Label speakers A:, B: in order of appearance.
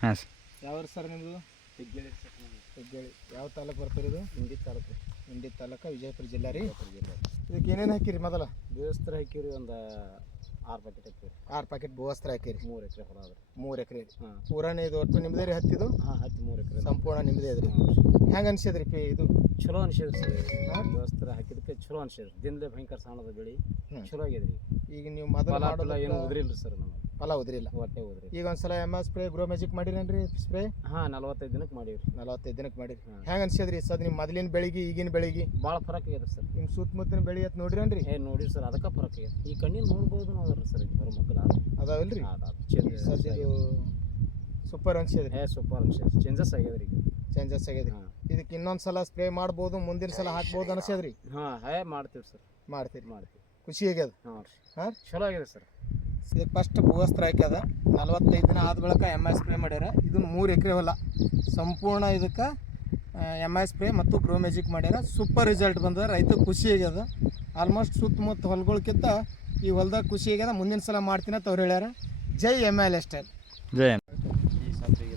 A: ಹಾಂ ಸರ್.
B: ಯಾವ ಸರ್ ನಿಮ್ಮದು
C: ಹೆಗ್ಗೇಳಿ. ಸರ್
B: ಹೆಗ್ಗೇಳಿ ಯಾವ ತಾಲೂಕು ಬರ್ತೀರಿ ಇದು?
C: ಹಿಂಡಿ ತಾಲೂಕು.
B: ಹಿಂಡಿ ತಾಲೂಕು ವಿಜಯಪುರ ಜಿಲ್ಲಾ ರೀ?
C: ವಿಜಯಪುರ ಜಿಲ್ಲೆ
B: ಇದಕ್ಕೆ ಏನೇನು ಹಾಕಿರಿ ಮೊದಲ?
C: ದೇವಸ್ಥರ ಹಾಕಿರಿ ಒಂದು ಆರು ಪ್ಯಾಕೆಟ್ ಹಾಕಿರಿ
B: ಆರು ಪ್ಯಾಕೆಟ್ ಭೂವಸ್ತ್ರ ಹಾಕಿರಿ.
C: ಮೂರು ಎಕರೆ ಹೊಲ ಅದ್ರಿ
B: ಮೂರು ಎಕರೆ ರೀ.
C: ಹಾಂ.
B: ಪೂರಾನೇ ಇದು ಒಟ್ಟು ನಿಮ್ಮದೇ ರೀ ಹತ್ತಿದು?
C: ಹಾಂ ಹತ್ತಿ ಮೂರು ಎಕರೆ.
B: ಸಂಪೂರ್ಣ ನಿಮ್ಮದೇ ಅದ್ರಿ. ಹೆಂಗೆ ಅನ್ಸಿದ್ರಿ ಪಿ ಇದು?
C: ಚಲೋ ಅನ್ಸಿದ್ರಿ ಸರ್.
B: ಹಾಂ?
C: ದೇವಸ್ಥರ ಹಾಕಿದಕ್ಕೆ ಚಲೋ ಅನ್ಸಿದ್ರಿ. ದಿನದ ಭಯಂಕರ ಸಾಣದ ಬೆಳಿ. ಚಲೋ ಆಗ್ಯದ್ರಿ.
B: ಈಗ ನೀವು ಮೊದಲ
C: ಏನು
B: ಉದ್ರಿಲ್ಲ
C: ಉದ್ರಿಲ್ರಿ ಸರ್ ನಮಗೆ.
B: ಫಲ ಉದ್ರಿಲ್ಲ.
C: ಹೊಟ್ಟೆ ಉದ್ರಿ
B: ಈಗ ಒಂದ್ಸಲ M S spray grow magic ಮಾಡಿರೇನ್ರಿ spray?
C: ಹಾ ನಲವತ್ತೈದು ದಿನಕ್ಕೆ ಮಾಡೀವ್ರಿ.
B: ನಲವತ್ತೈದು ದಿನಕ್ಕೆ ಮಾಡಿರಿ.
C: ಹಾಂ.
B: ಹೆಂಗೆ ಅನ್ಸಿದ್ರಿ ಸದ್ ನಿಮ್ಮ ಮೊದಲಿನ ಬೆಳಿಗ್ಗೆ ಈಗಿನ ಬೆಳಿಗ್ಗೆ?
C: ಭಾಳ ಫರಕ್ ಆಗ್ಯದ ಸರ್.
B: ನಿಮ್ಮ ಸುತ್ತಮುತ್ತಿನ ಬೆಳಿ ಅತ್ ನೋಡಿರೇನ್ರಿ?
C: ಏ ನೋಡಿ ಸರ್ ಅದಕ್ಕೆ ಫರಕ್ ಇದೆ ಈ ಕಣ್ಣಿನ ನೋಡ್ಬೋದು ನೋಡ್ರಿ ಸರ್ ಹೊರ ಮಗ್ಗಲ
B: ಅದಾವಲ್ರಿ? ಸದ್ ಇದು ಸೂಪರ್ ಅನ್ಸಿದ್ರಿ
C: ಏ ಸೂಪರ್ ಅನ್ಸಿದ್ರಿ ಚೇಂಜಸ್ ಆಗ್ಯದ್ರಿ ಈಗ.
B: ಚೇಂಜಸ್ ಆಗ್ಯದ್ರಿ.
C: ಹಾಂ.
B: ಇದಕ್ಕೆ ಇನ್ನೊಂದು ಸಲ ಸ್ಪ್ರೇ ಮಾಡ್ಬೋದು ಮುಂದಿನ ಸಲ ಹಾಕ್ಬೋದು ಅನ್ಸಿದ್ರಿ
C: ಹಾ ಹೇ ಮಾಡ್ತೀವಿ ಸರ್.
B: ಮಾಡ್ತೀರಿ.
C: ಮಾಡ್ತೀವಿ.
B: ಖುಷಿ ಆಗ್ಯದ?
C: ಹಾಂ ರೀ.
B: ಹಾಂ?
C: ಚಲೋ ಆಗಿದೆ ಸರ್.
B: ಇದಕ್ಕೆ ಫಸ್ಟ್ ಭೂವಸ್ತ್ರ ಹಾಕ್ಯದ. ನಲವತ್ತೈದು ದಿನ ಆದ ಬಳಿಕ ಎಂ ಐ ಸ್ಪ್ರೇ ಮಾಡ್ಯಾರ. ಇದು ಮೂರು ಎಕರೆ ಹೊಲ. ಸಂಪೂರ್ಣ ಇದಕ್ಕೆ ಎಂ ಐ ಸ್ಪ್ರೇ ಮತ್ತು ಗ್ರೋ ಮ್ಯಾಜಿಕ್ ಮಾಡ್ಯಾರ. ಸೂಪರ್ ರಿಸಲ್ಟ್ ಬಂದ ರೈತ ಖುಷಿ ಆಗ್ಯದ. ಆಲ್ಮೋಸ್ಟ್ ಸುತ್ತಮುತ್ತ ಹೊಲಗಳ್ಕಿಂತ ಈ ಹೊಲ್ದಾಗ ಖುಷಿ ಆಗ್ಯದ. ಮುಂದಿನ ಸಲ ಮಾಡ್ತೀನಿ ಅಂತ ಅವ್ರು ಹೇಳ್ಯಾರ. ಜೈ ಎಂ ಎಲ್ ಸ್ಟೈಲ್
A: ಜೈ
C: ಈ ಸಾಧ್ಯ